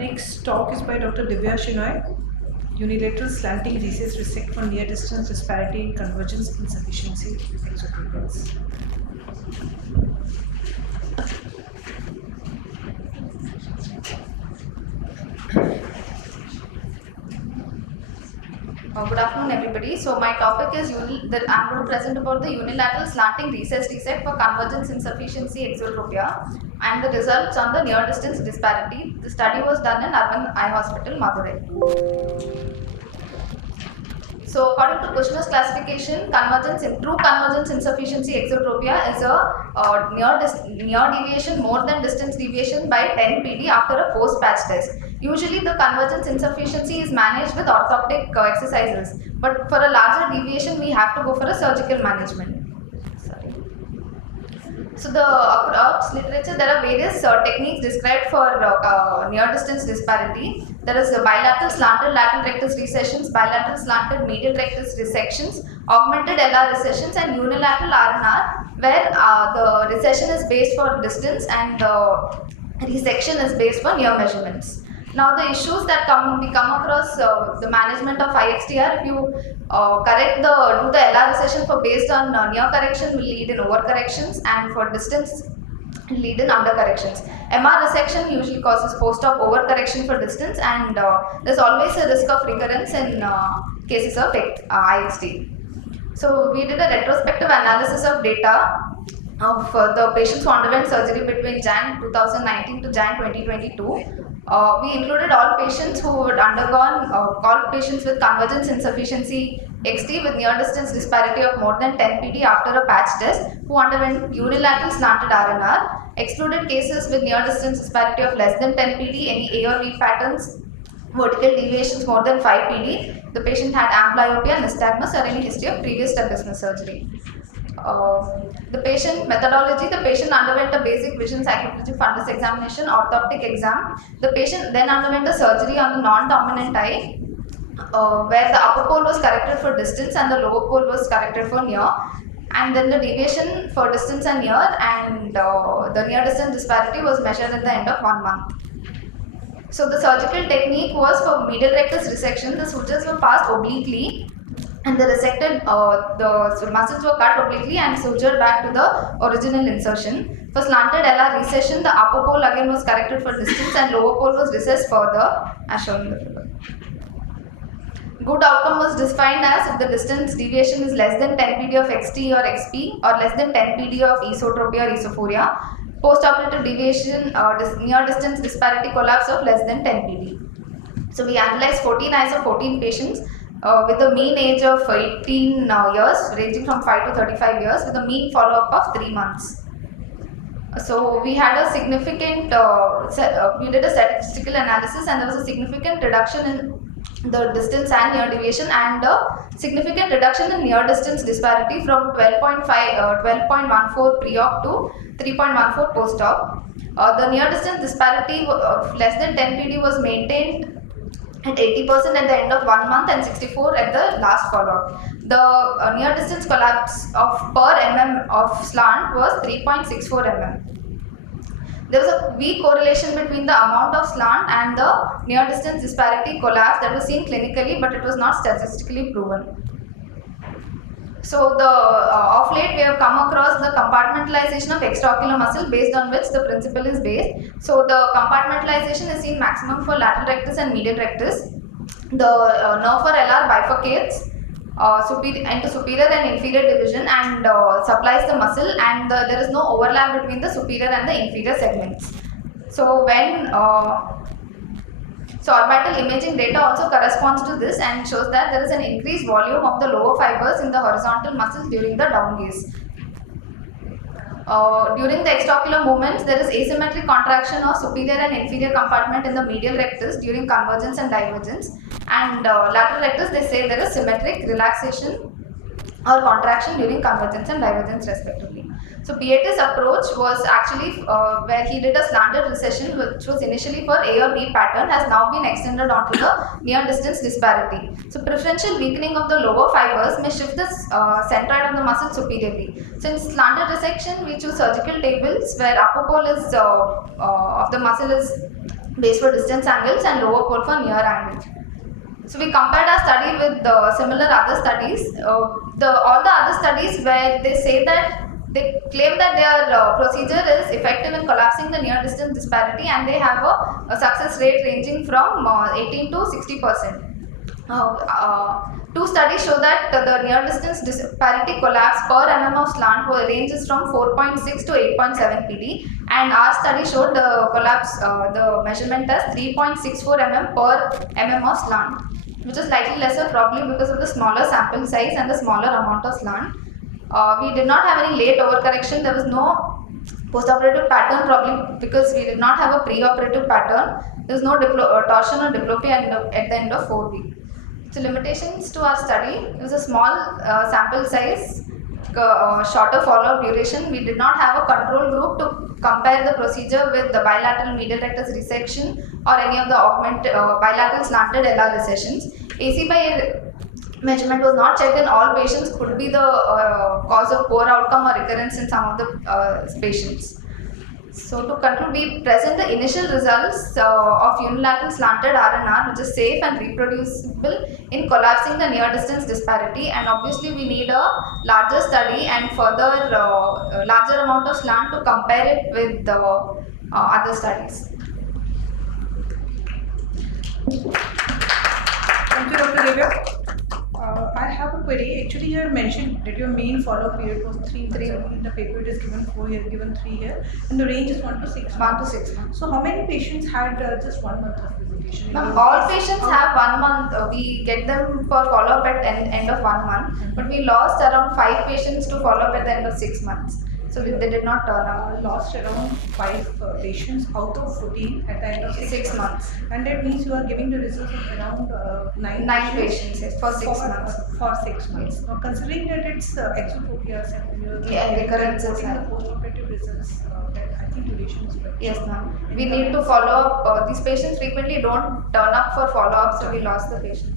next talk is by Dr. DIVYA SHENOY. Unilateral slanting recess resect for near distance disparity in convergence insufficiency exotropias. Good afternoon, everybody. So my topic is that I'm going to present about the unilateral slanting recess reset for convergence insufficiency exotropia and the results on the near distance disparity. The study was done in Urban Eye Hospital, Madurai. So according to Kushner's classification, true convergence insufficiency exotropia is a near deviation more than distance deviation by 10 PD after a post-patch test. Usually the convergence insufficiency is managed with orthoptic exercises, but for a larger deviation we have to go for a surgical management. So the across literature, there are various techniques described for near distance disparity. There is the bilateral slanted lateral rectus recessions, bilateral slanted medial rectus resections, augmented LR recessions, and unilateral RNR, where the recession is based for distance and the resection is based for near measurements. Now the issues that we come across the management of IXTR, if you do the LR recession for based on near correction will lead in over corrections, and for distance lead in under corrections. MR resection usually causes post-op over correction for distance, and there's always a risk of recurrence in cases of IXT. So we did a retrospective analysis of data of the patients who underwent surgery between Jan 2019 to Jan 2022. We included all patients who had undergone, all patients with convergence insufficiency XT with near distance disparity of more than 10 PD after a patch test who underwent unilateral slanted RNR, excluded cases with near distance disparity of less than 10 PD, any A or V patterns, vertical deviations more than 5 PD, the patient had amblyopia, nystagmus, or any history of previous strabismus surgery. The patient methodology, the patient underwent a basic vision psychoplegic fundus examination, orthoptic exam. The patient then underwent a surgery on the non-dominant eye where the upper pole was corrected for distance and the lower pole was corrected for near, and then the deviation for distance and near, and the near distance disparity was measured at the end of 1 month. So the surgical technique was for medial rectus resection. The sutures were passed obliquely and the resected, the muscles were cut obliquely and sutured back to the original insertion. For slanted LR recession, the upper pole again was corrected for distance and lower pole was recessed further as shown in the figure. Good outcome was defined as if the distance deviation is less than 10 PD of XT or XP or less than 10 PD of esotropia or esophoria. Post-operative deviation near distance disparity collapse of less than 10 PD. So we analyzed 14 eyes of 14 patients with a mean age of 18 years, ranging from 5 to 35 years, with a mean follow-up of 3 months. So we had a significant, we did a statistical analysis, and there was a significant reduction in the distance and near deviation, and a significant reduction in near distance disparity from 12.14 pre-op to 3.14 post-op. The near distance disparity of less than 10 PD was maintained at 80% at the end of 1 month and 64% at the last follow-up. The near distance collapse of per mm of slant was 3.64 mm. There was a weak correlation between the amount of slant and the near distance disparity collapse that was seen clinically, but it was not statistically proven. So the of late we have come across the compartmentalization of extraocular muscle based on which the principle is based. So the compartmentalization is seen maximum for lateral rectus and medial rectus. The nerve for LR bifurcates into superior and inferior division and supplies the muscle, and there is no overlap between the superior and the inferior segments. So when orbital imaging data also corresponds to this and shows that there is an increased volume of the lower fibers in the horizontal muscles during the down gaze. During the extraocular movements, there is asymmetric contraction of superior and inferior compartment in the medial rectus during convergence and divergence, and lateral rectus, they say there is symmetric relaxation or contraction during convergence and divergence respectively. So Piet's approach was actually where he did a slanted recession, which was initially for A or B pattern, has now been extended onto the near distance disparity. So preferential weakening of the lower fibers may shift the centroid of the muscle superiorly. So in slanted resection, we choose surgical tables where upper pole is of the muscle is base for distance angles, and lower pole for near angle. So we compared our study with similar other studies. All the other studies where they say that they claim that their procedure is effective in collapsing the near distance disparity, and they have a success rate ranging from 18 to 60%. Two studies show that the near distance disparity collapse per mm of slant ranges from 4.6 to 8.7 pd, and our study showed the collapse, the measurement as 3.64 mm per mm of slant, which is slightly lesser probably because of the smaller sample size and the smaller amount of slant. We did not have any late overcorrection. There was no post-operative pattern probably because we did not have a pre-operative pattern. There was no torsion or diplopia at the end of 4 weeks. So limitations to our study, it was a small sample size, shorter follow-up duration. We did not have a control group to compare the procedure with the bilateral medial rectus resection or any of the bilateral slanted LR recessions. AC by measurement was not checked in all patients, could be the cause of poor outcome or recurrence in some of the patients. So to conclude, we present the initial results of unilateral slanted RNR, which is safe and reproducible in collapsing the near distance disparity, and obviously we need a larger study and further larger amount of slant to compare it with the other studies. Thank you, Dr. Divya. I have a query. Actually, you have mentioned that your mean follow-up period was 3 months. In the paper, it is given 4 here, given 3 here, and the range is 1 to 6 months. 1 to 6 months. So, how many patients had just 1 month of visitation? All patients have 1 month. We get them for follow-up at end of 1 month, but we lost around 5 patients to follow-up at the end of 6 months. So they did not turn up. Lost around 5 patients out of 14 at the end of 6 months. And that means you are giving the results of around 9 patients, yes, for 6 months. For 6 months. Now, considering that it's exotropias and you're recurrences, the post-operative results, that I think duration is better. Yes, ma'am. We need to follow up. These patients frequently don't turn up for follow-up, so we lost the patient.